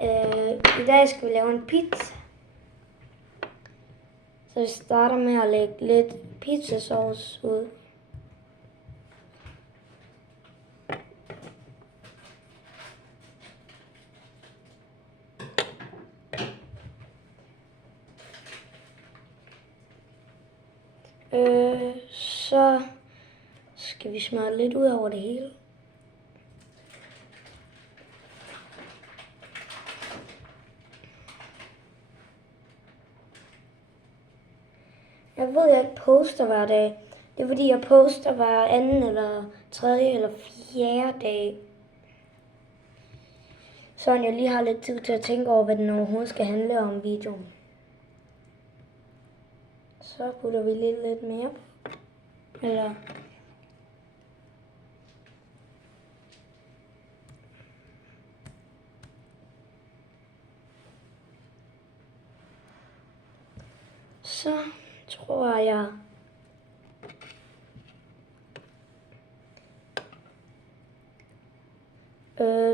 I dag skal vi lave en pizza. Så vi starter med at lægge lidt pizzasauce ud. Så skal vi smøre lidt ud over det hele. Jeg ved, jeg ikke poster hver dag. Det er fordi, jeg poster hver anden eller tredje eller fjerde dag. Så jeg lige har lidt tid til at tænke over, hvad den overhovedet skal handle om videoen. Så putter vi lidt mere på. Eller så tror jeg,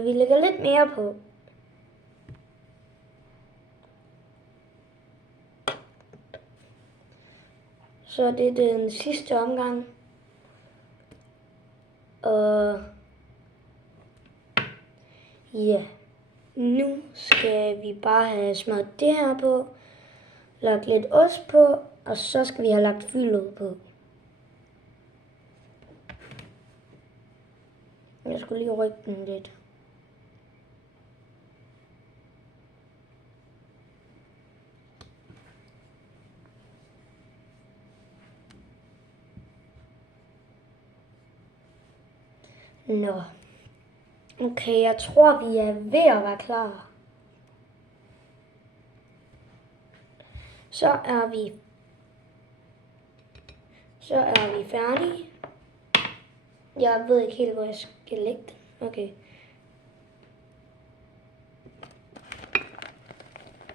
vi lægger lidt mere på. Så det er den sidste omgang. Og ja, nu skal vi bare have smurt det her på, lagt lidt ost på, og så skal vi have lagt fyldet på. Jeg skulle lige rykke den lidt. Nå. Okay, jeg tror, vi er ved at være klar. Så er vi færdige. Jeg ved ikke helt, hvor jeg skal lægge den. Okay.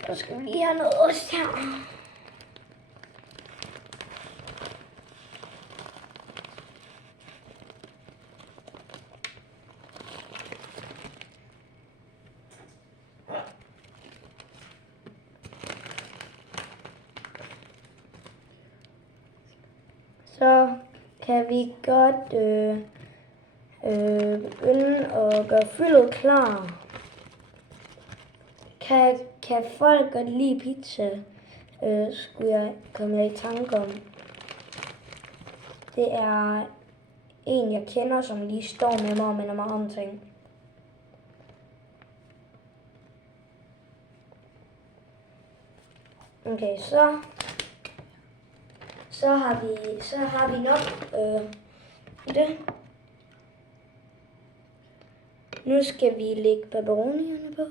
Så skal vi lige have noget ost her. Så kan vi godt begynde at gøre fyldet klar. Kan folk godt lide pizza? Komme jeg i tanke om. Det er en, jeg kender, som lige står med mig og minder mig om ting. Okay, så har vi nok det. Nu skal vi lægge pepperonierne på.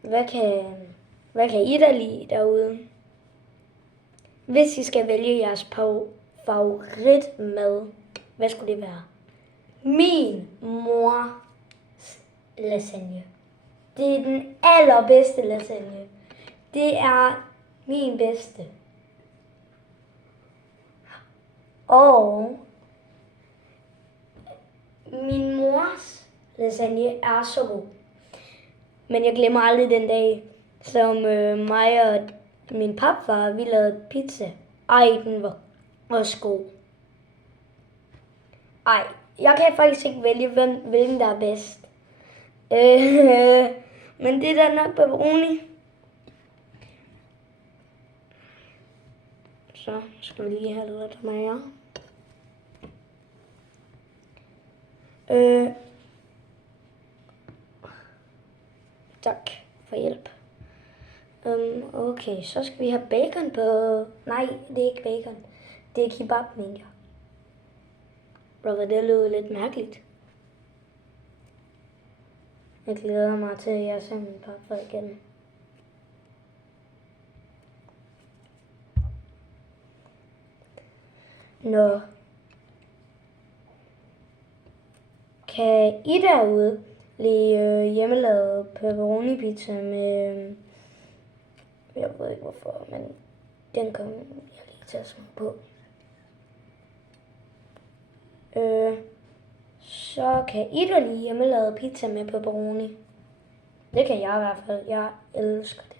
Hvad kan I da lide derude? Hvis I skal vælge jeres favoritmad, hvad skulle det være? Min mors lasagne. Det er den allerbedste lasagne. Det er min bedste. Og min mors lasagne er så god. Men jeg glemmer aldrig den dag, som mig og min papfar, vi lavede pizza. Ej, den var også god. Ej, jeg kan faktisk ikke vælge, hvilken der er bedst. Men det er da nok pepperoni. Så skal vi lige have lidt mere. Tak for hjælp. Okay, så skal vi have bacon på. Nej, det er ikke bacon. Det er kebab, mener jeg. Brother, det lød lidt mærkeligt. Jeg glæder mig til, at jeg ser min pappa igen. Nå. Kan I derude lide hjemmelavet pepperoni pizza med... Jeg ved ikke hvorfor, men den kommer jeg lige til at smage på. Så kan I da lige hjemmelavet pizza med pepperoni. Det kan jeg i hvert fald. Jeg elsker det.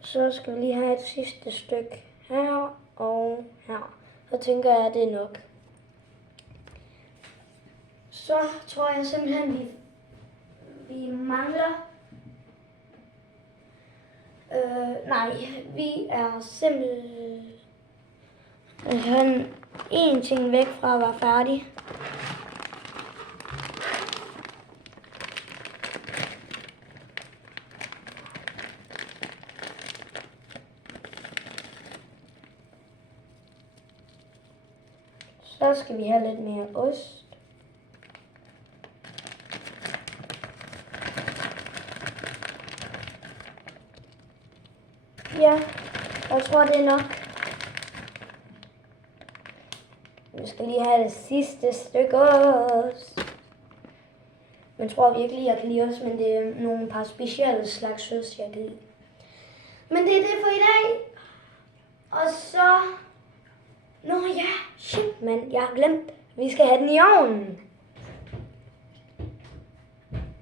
Så skal vi lige have et sidste stykke her og her. Så tænker jeg, at det er nok. Så tror jeg simpelthen, vi mangler... vi er simpelthen en ting væk fra at være færdig. Så skal vi have lidt mere ost. Ja, jeg tror det er nok. Vi skal lige have det sidste stykke ost. Jeg tror virkelig, jeg kan lide ost, men det er nogle par specielle slags ost, jeg kan lide. Men det er det for i dag. Og så... Nå ja, shit mand, jeg har glemt. Vi skal have den i ovnen.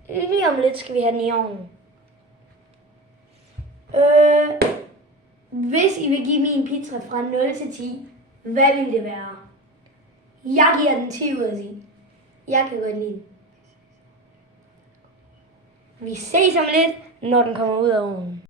Lige om lidt skal vi have den i ovnen. Hvis I vil give min pizza fra 0 til 10, hvad vil det være? Jeg giver den 10 ud af 10. Jeg kan godt lide den. Vi ses om lidt, når den kommer ud af ovnen.